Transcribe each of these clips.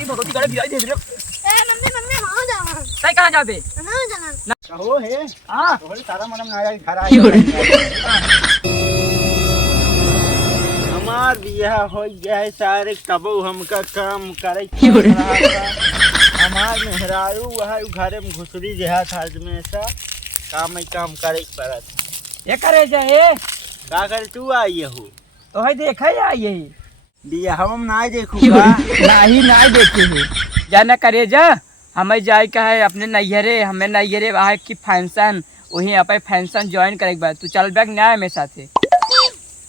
अरे भगवती करे गिराई दे रे। ए मम्मी वहां जाना। तय कहां जाबे? ना जाना। कहो हे हां तोहरे सारा मनम ना आया घर आया हमार बियाह हो गया है सारे कबो हमका काम करे हमार मेहरारू वह घरे में घुसरी जहा था में सा काम करे पड़त ये करे जाए का कर तू आई हो तो है देखा या यही बियाह हम ना देखूंगा नहीं देखे है जाना करे जा हमें जाए का है अपने नैहरे हमें नैहरे वहाँ की फंक्शन वहीं अपन फंक्शन ज्वाइन करे के बाद तू चल बैग ना मेरे साथे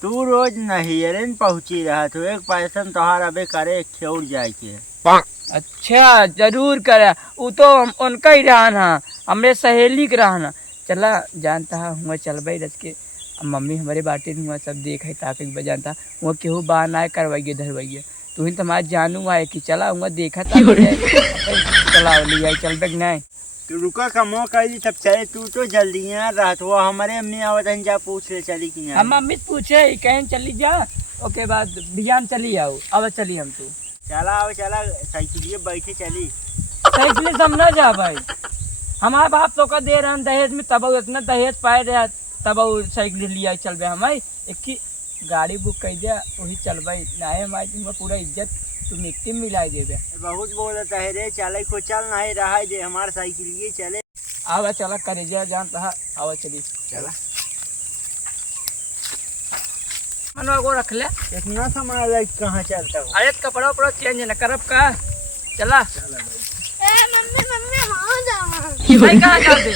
तू रोज नैहरे पहुंची रहा तो एक पैसा तोहार अबे करे खेउर जाए के अच्छा जरूर करे वो तो उनका ही रहना हमरे सहेली के रहना चला जानता है हुआ चल भाई रच के मम्मी हमारे बाटे हुआ सब देख है ताकि बजानता वो केहू बाहर ना करवाइए धरवाइए तू ही तुम्हारा जानू आए कि चला हुआ देखा था चला लिया चल बैग ना तू रुका कमो कर तब चले तू तो जल्दी यहाँ रहा तो हमारे अम्मी आवत जा पूछ ले चली कि हम मम्मी पूछे कहीं चली जा ओके बाद बियान चली आओ अब चली हम तू चला आओ चला साइकिल बैठे चली साइकिल से हम ना जा भाई हमारे बाप तो का दे रहे हैं दहेज में तब इतना दहेज पाए रहे तब साइकिल लिया चल बे हमारे एक ही गाड़ी बुक कर दिया वही चल भाई ना हमारी पूरा इज्जत तू मिट्टी में मिला दे बहुत बोलता है रे चले को चल नहीं रहा है जे हमारे साइकिल ये चले आवा चला करे जा जानता है आवा चली चला मनवा को रख ले इतना सामान कहाँ चलता हो अरे कपड़ा उपड़ा चेंज न करब का चला ए मम्मी वहां जाना। भाई कहाँ जाते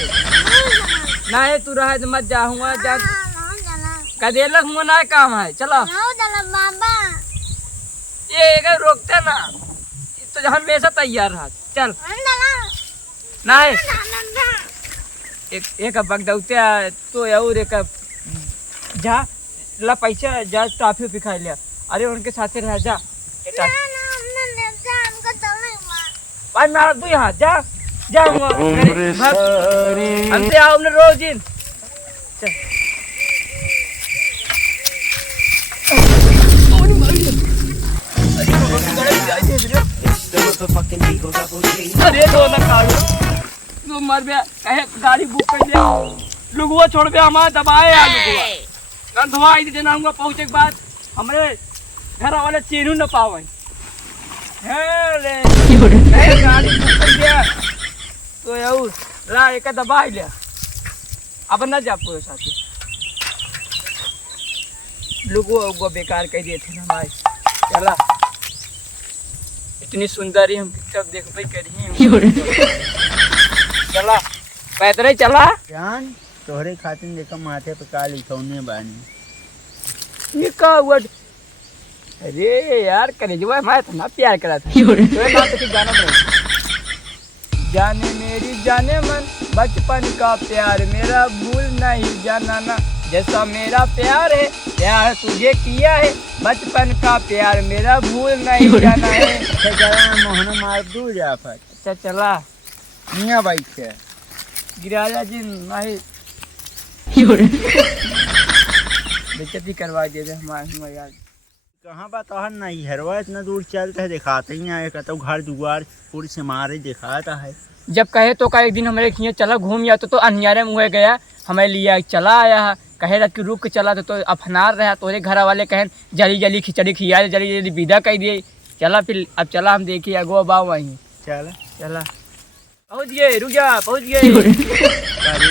ना है तू रहा मत जाऊंगा जा वहां जाना। कदेलक मुँह ना काम है चलो ना जाना बाबा। ये अगर रोकते ना तो हमेशा तैयार रहा चल ना है एक बगदौते तो और एक जा ला पैसा जा टॉफी उफी खा लिया अरे उनके साथ रह जा भाई मार दू यहाँ जा जाऊंगा हमसे आओ रोज दिन अरे दो ना काढ़ो तू मर गया कहे गाड़ी बुक कर दिया लुगुआ छोड़ गया हमारा दबाए आ लुगुआ गंधवा आई देना हुआ पहुंचे के बाद हमारे घर वाले चीनू न पावे गाड़ी बुक कर दिया तो यार ला एक दबा लिया अब न जा पूरे साथी लुगुआ बेकार कर दिए थे ना भाई चला इतनी सुंदर ही हम सब देख भाई करी चला पैदल चला जान तोहरे खातिर देखा माथे पे का लिखौने बानी ये का हुआ अरे यार करेजवा मैं इतना प्यार करा था तो नाम तो गाना बना जाने मेरी जाने मन बचपन का प्यार मेरा भूल नहीं जाना ना जैसा मेरा प्यार है प्यार तुझे किया है बचपन का प्यार मेरा भूल नहीं जाना है चला मोहन मार दू जाफर अच्छा चला मियाँ बाइक से गिराजा जी नहीं बेइज्जती करवा दे हमारे यार कहाँ बात तो नहीं हरवा इतना दूर चलता है दिखाते ही आए कहता घर दुआर पूरी से मारे दिखाता है जब कहे तो का एक दिन हमारे खिए चला घूम या तो अन्यारे मुँह गया हमें लिया चला आया कहे रहा कि रुक चला तो अफनार रहा तोरे घर वाले कहें जल्दी जल्दी खिचड़ी खिया जल्दी जल्दी विदा कर दिए चला फिर अब चला हम देखिए अगो बा वहीं चला पहुँच गए रुक जा पहुँच गए अरे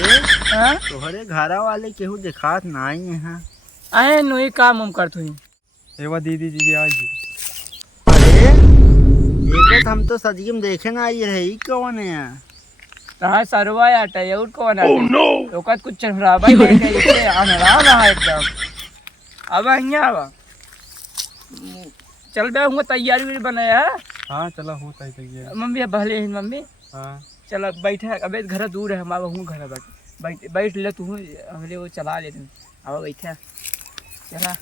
तोहरे घरा वाले केहू दिखात नहीं यहाँ आए नो काम हम करत हुई एवा दीदी जी आज अरे एक हम तो सदी में देखे ना आई रही कौन है यहाँ कहाँ सरवा आटा है और कौन है तो का कुछ चढ़ावा ही नहीं है इसे अनरा रहा एकदम अब यहाँ आवा चल बे हुआ तैयारी भी बनाया है हाँ चला होता है मम्मी भले ही मम्मी हाँ चल बैठे अबे घर दूर है हमारा हूँ घर बैठ बैठ ले तू हमले वो चला लेते अब बैठा चला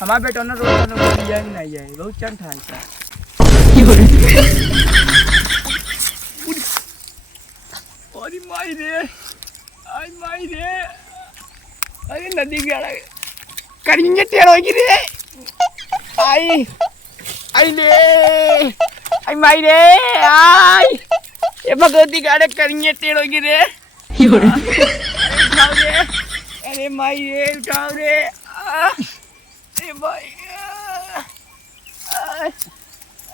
हमारा बेटा ना रोज नहीं है बहुत चंट है ऐसा अरे माई रे आई माई रे अरे नदी गया करेंगे टेढ़ होगी रे आई आई ले आई माई रे आई ये भगवती गाड़े करिए टेढ़ो गिरे उठाओ रे अरे माई रे उठाओ रे अरे भाई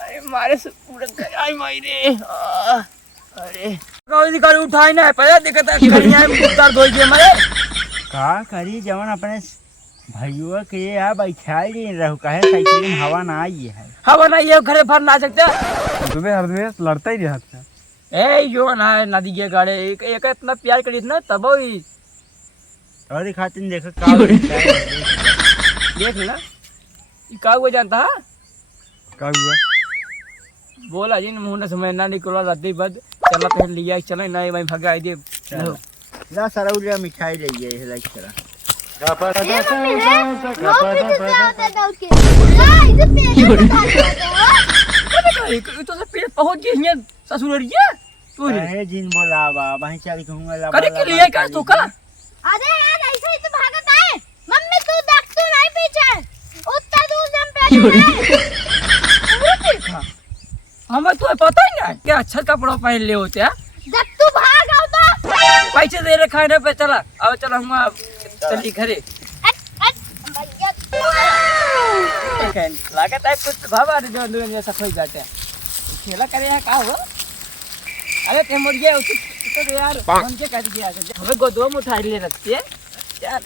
अरे मारे से पूरा आई माई रे अरे कौन गाड़ी उठाई ना पहले देखता करिया दर्द हो गया मारे का करी जवन अपने भैया के आ बैठाई रहू कहे साइकिल में हवा ना आई है हवा नहीं है घरे भर ना सकते तुम्हें हर वेस लड़ता ही रहा था ए यो ना नदी के गाड़े एक इतना प्यार करी ना तब ही और खातिन देखो का देख ना ये का हुआ जानता है क्या हुआ बोला जी मुंह से मैं ना निकला राती बद चला पहन लिया चलो नहीं मैं भगाई दे ला सारा उलिया मिठाई रही है लाइक करा ये मम्मी है वो पीछे से आता था उसके ना इसे पेड़ ये तो सब पेड़ पहुंच गए हैं ससुररिया तू अरे जिन बोलावा वहीं चल कहूंगा ला करे के लिए का तो का अरे यार ऐसे ही तो भागत है मम्मी तू देख तू नहीं पीछे उतना दूर से हम पे हमें तो पता ही ना क्या अच्छा कपड़ा पहन ले होते हैं जब तू भाग आओ तो पैसे दे रहे खाने पे चला अब चला हम चली घरे लागत है कुछ बाबा जो अंदर जैसा खोई जाते हैं खेला करे हैं का हो अरे ते मर गया तो यार फोन के काट गया हमें गोदो में उठा ले रखती है यार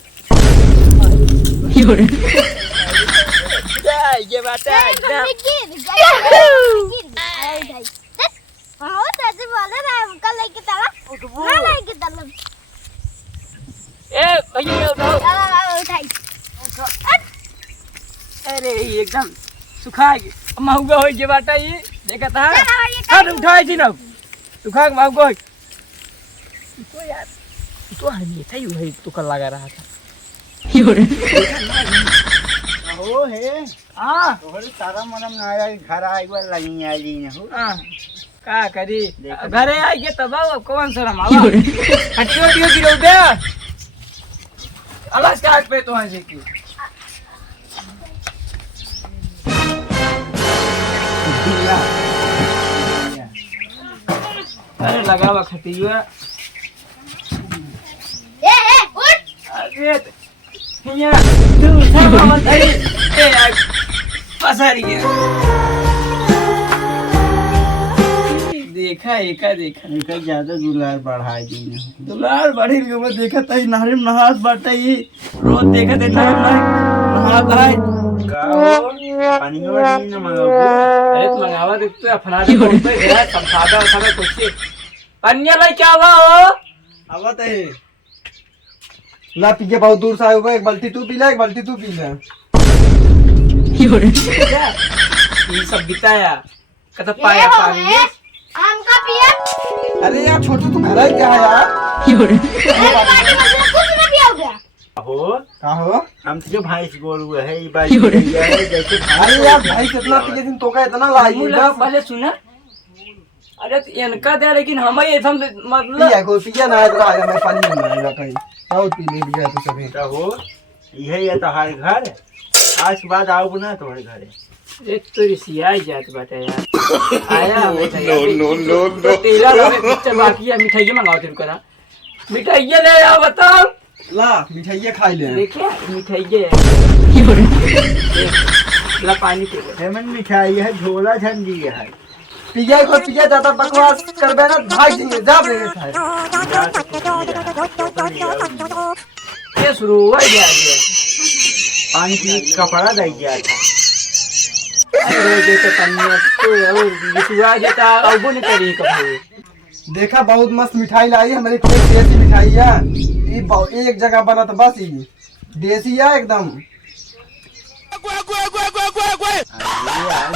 ये बात है एकदम हाँ तो बोले ना हमका लेके चला ना लेके चला ए भैया उठाओ उठाई अरे एकदम सुखा महंगा हो जे बाटा ये देखा था हट उठाई थी ना सुखा महंगा हो तो यार तो हमें था यू है तो कल लगा रहा था हो है हां तोहर तारा मनम ना आया घर आई बार लगी आई न हो हां का करी घरे आ गए तब अब कौन सा रमावा हटियो हटियो गिरो दे अलग काट पे तो हंसी की अरे लगावा खटियो ए उठ अरे ये तू सब मत आई ए यार पसारी गया देखा एका ज्यादा दुलार बढ़ाई दी न दुलार बढ़ी गयो मैं देखा तई नारे नहात बाटा ये रोज देखा ते नारे नहात है का हो पानी में न मंगाओ अरे तू मंगावा दे तू अपना दे कोई पे गया समझादा सब कुछ पन्या लाई क्या हुआ हो आवत है ला पी के बहुत दूर से आए हो एक बाल्टी तू पी ले एक बाल्टी तू पी ले ये सब बिताया कत पाया पानी हमका पिया अरे यार छोटू तू घर है क्या यार अरे पार्टी में कुछ नहीं पिया हो गया हो का हो हम तो भैंस गोरू है ये बात है जैसे अरे यार भाई कितना पिए दिन तो का इतना लाई मुला पहले सुना अरे तो इनका दे लेकिन हम ये सब मतलब पिया को पिया ना इतना आया मैं पानी नहीं लाऊंगा कहीं बहुत पी ले गया तो सभी का हो यही है तो हर घर आज के बाद आओ ना तुम्हारे घरे एक तो रिसिया जात बाटे यार आया नो तेरा वाले पिक्चर बाकी है मिठाई मंगाओ तेरे को ना मिठाई ले आओ बताओ ला मिठाई खा ले देखिए मिठाई ला पानी पी ले हेमन मिठाई है झोला झंडी है पिया को पिया ज्यादा बकवास करबे ना भाग देंगे जा रे खाए ये शुरू हुआ गया पानी की कपड़ा दे दिया अरे देखो तन्ने तो यार विश्वा जाता अब नहीं करी कभी देखा बहुत मस्त मिठाई लाई हमारी कोई देसी मिठाई है ये एक जगह बना तो बस ये देसी है एकदम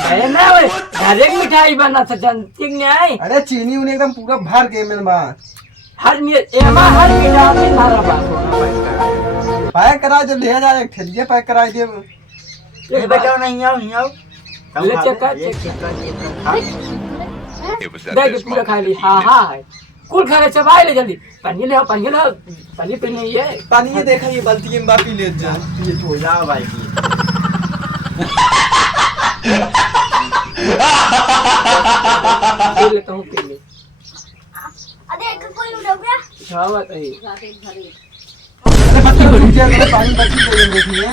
अरे ना भाई घर एक मिठाई बना था जानती नहीं आई अरे चीनी उन्हें एकदम पूरा भर के मेरे बात हर एमा हर मिठाई में सारा बात होना पैक करा जब ले जाए ठेलिए पैक करा दे ये बताओ नहीं आओ ले चेक कर देख पूरा खा ली हाँ हाँ है कुल खा ले चबाई ले जल्दी पानी ले आओ पानी पे नहीं है पानी ये देखा ये बाल्टी में बापी ले जा ये छोड़ जाओ भाई पी लेता हूँ, पी ले। अरे कोई उठो गया। उठावा तो ही। अरे बच्चा रुक जा, थोड़ा पानी बची चाहिए देखी है।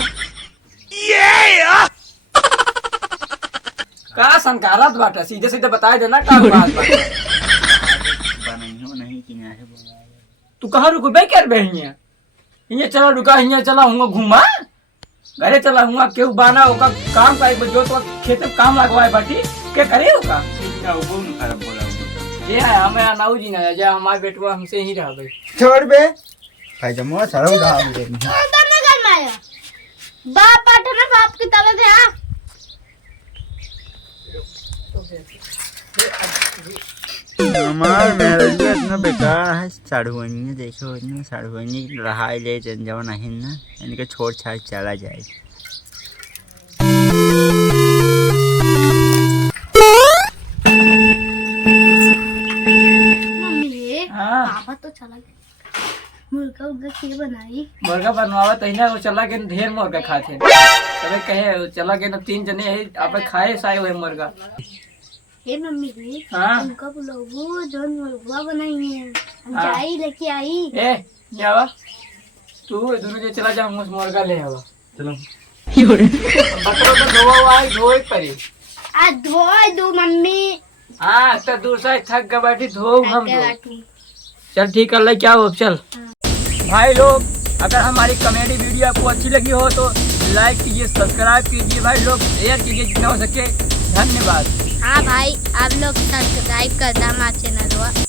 का संकारत बाटा, सीधे सीधे बता देना का बात बाटा। बनाइयो नहीं कि नहीं बोला। तू कहाँ रुकबे कर बहनिया? ये चला रुका, ये चला हुआ घुमा, घरे चला हुआ केहू बाना होगा काम का एक जो तो खेत में काम लगवाए बाटी के करे होगा। क्या वो न खराब बोला वो। ये है हमें अनाऊ जी ना जा, हमारे बेटवा हमसे ही रह गई। छोड़ बे भाई जब मोर सरो उठा दे। उधर ना कर मारो। बाप पाठो ना बाप की तरह से हाँ। हमार मेरा इतना बेकार है। साढ़ुवनी देखो, इतना साढ़ुवनी रहा ले जन नहीं ना, इनके छोड़ छाड़ चला जाए। मम्मी हाँ। पापा तो चला गया। मुर्गा उर्गा के बनाई। मुर्गा बनवावा तही ना, वो चला के ढेर मुर्गा खाते तबे कहे वो चला के ना 3 जने है आप खाए साए हुए मुर्गा। हे मम्मी जी हाँ। उनका बुलाओ जो मुर्गा बनाई है। हम हाँ। जाई लेके आई। ए जावा तू दोनों जे चला जा, हम उस मुर्गा ले आवा। चलो बकरो तो धोवा आई धोए पड़ी। आज धोए दो मम्मी। हाँ तो दूसरा थक गए बैठी धो हम आके दो। बैठी। चल ठीक है, ले क्या हो चल। भाई लोग अगर हमारी कॉमेडी वीडियो आपको अच्छी लगी हो तो लाइक कीजिए, सब्सक्राइब कीजिए, भाई लोग शेयर कीजिए जितना हो सके। धन्यवाद। हाँ भाई आप लोग सब्सक्राइब कर दो हमारे चैनल को।